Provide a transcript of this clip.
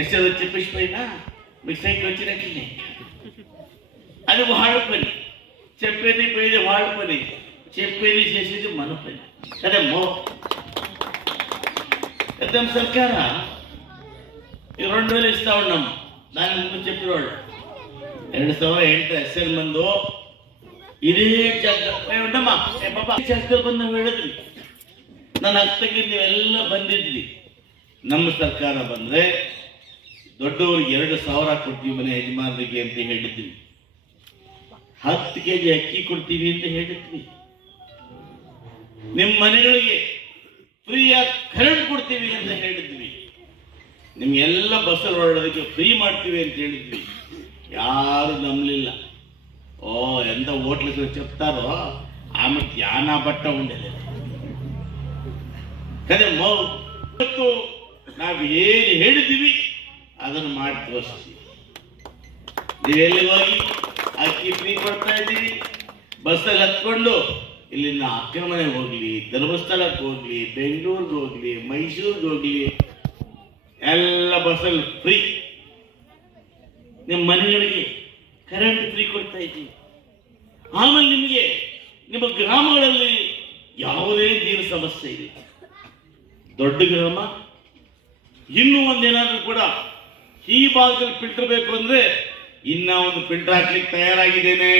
ಎಷ್ಟು చెప్పేసిపోయినా మిస్టేక్ వచ్చినట్లే అది వాళ్ళ పని, చెప్పేది పోయేది వాళ్ళ పని, చెప్పేది చేసేది మన పని కదమ్మో. పెద్దమ్మ సర్కార 2000 ఇస్తా ఉన్నాము. దాని ముందు చెప్పిన వాళ్ళు 2008 ಎಸ್ಎಲ್ ಬಂದು ಇದೇ ಉಂಟಮ್ಮ ಪಾಪ ಚರ್ಚೆಲ್ ಬಂದು ಹೇಳಿದ್ರಿ, ನನ್ನ ಹತ್ತಿಗೆ ನೀವೆಲ್ಲ ಬಂದಿದ್ರಿ. ನಮ್ಮ ಸರ್ಕಾರ ಬಂದ್ರೆ ದೊಡ್ಡವರಿಗೆ 2000 ಕೊಡ್ತೀವಿ ಮನೆ ಯಜಮಾನರಿಗೆ ಅಂತ ಹೇಳಿದ್ವಿ. 10 kg ಅಕ್ಕಿ ಕೊಡ್ತೀವಿ ಅಂತ ಹೇಳಿದ್ವಿ. ನಿಮ್ಮ ಮನೆಗಳಿಗೆ ಫ್ರೀಯಾಗಿ ಕರೆಂಟ್ ಕೊಡ್ತೀವಿ ಅಂತ ಹೇಳಿದ್ವಿ. ನಿಮ್ಗೆಲ್ಲ ಬಸ್ಸಲ್ಲಿ ಹೊರಡೋದಕ್ಕೆ ಫ್ರೀ ಮಾಡ್ತೀವಿ ಅಂತ ಹೇಳಿದ್ವಿ. ಯಾರು ನಂಬಲಿಲ್ಲ. ఓ ఎంత ఓట్లకు చెప్తారో ఆమె యానా బట్ట ఉండేది ಕದಮ್ಮೋ. ಇವತ್ತು ನಾವು ಏನು ಹೇಳಿದ್ದೀವಿ ಅದನ್ನು ಮಾಡಿ ತೋರಿಸ್ತೀವಿ. ನೀವೆಲ್ಲಿ ಹೋಗಿ ಅಕ್ಕಿ ಫ್ರೀ ಕೊಡ್ತಾ ಇದ್ದೀವಿ, ಬಸ್ಸಲ್ಲಿ ಹತ್ಕೊಂಡು ಇಲ್ಲಿಂದ ಅಕ್ಕಮನೆಗೆ ಹೋಗ್ಲಿ, ಧರ್ಮಸ್ಥಳಕ್ಕೆ ಹೋಗ್ಲಿ, ಬೆಂಗಳೂರಿಗೆ ಹೋಗ್ಲಿ, ಮೈಸೂರಿಗೆ ಹೋಗ್ಲಿ, ಎಲ್ಲ ಬಸ್ಸಲ್ಲಿ ಫ್ರೀ. ನಿಮ್ಮ ಮನೆಗಳಿಗೆ ಕರೆಂಟ್ ಫ್ರೀ ಕೊಡ್ತಾ ಇದ್ದೀವಿ. ಆಮೇಲೆ ನಿಮಗೆ ನಿಮ್ಮ ಗ್ರಾಮಗಳಲ್ಲಿ ಯಾವುದೇ ನೀರು ಸಮಸ್ಯೆ ಇಲ್ಲ. ದೊಡ್ಡ ಗ್ರಾಮ ಇನ್ನೂ ಒಂದೇನಾದ್ರೂ ಕೂಡ ಈ ಭಾಗದಲ್ಲಿ ಫಿಲ್ಟರ್ ಬೇಕು ಅಂದ್ರೆ ಇನ್ನ ಒಂದು ಫಿಲ್ಟರ್ ಹಾಕ್ಲಿಕ್ಕೆ ತಯಾರಾಗಿದ್ದೇನೆ.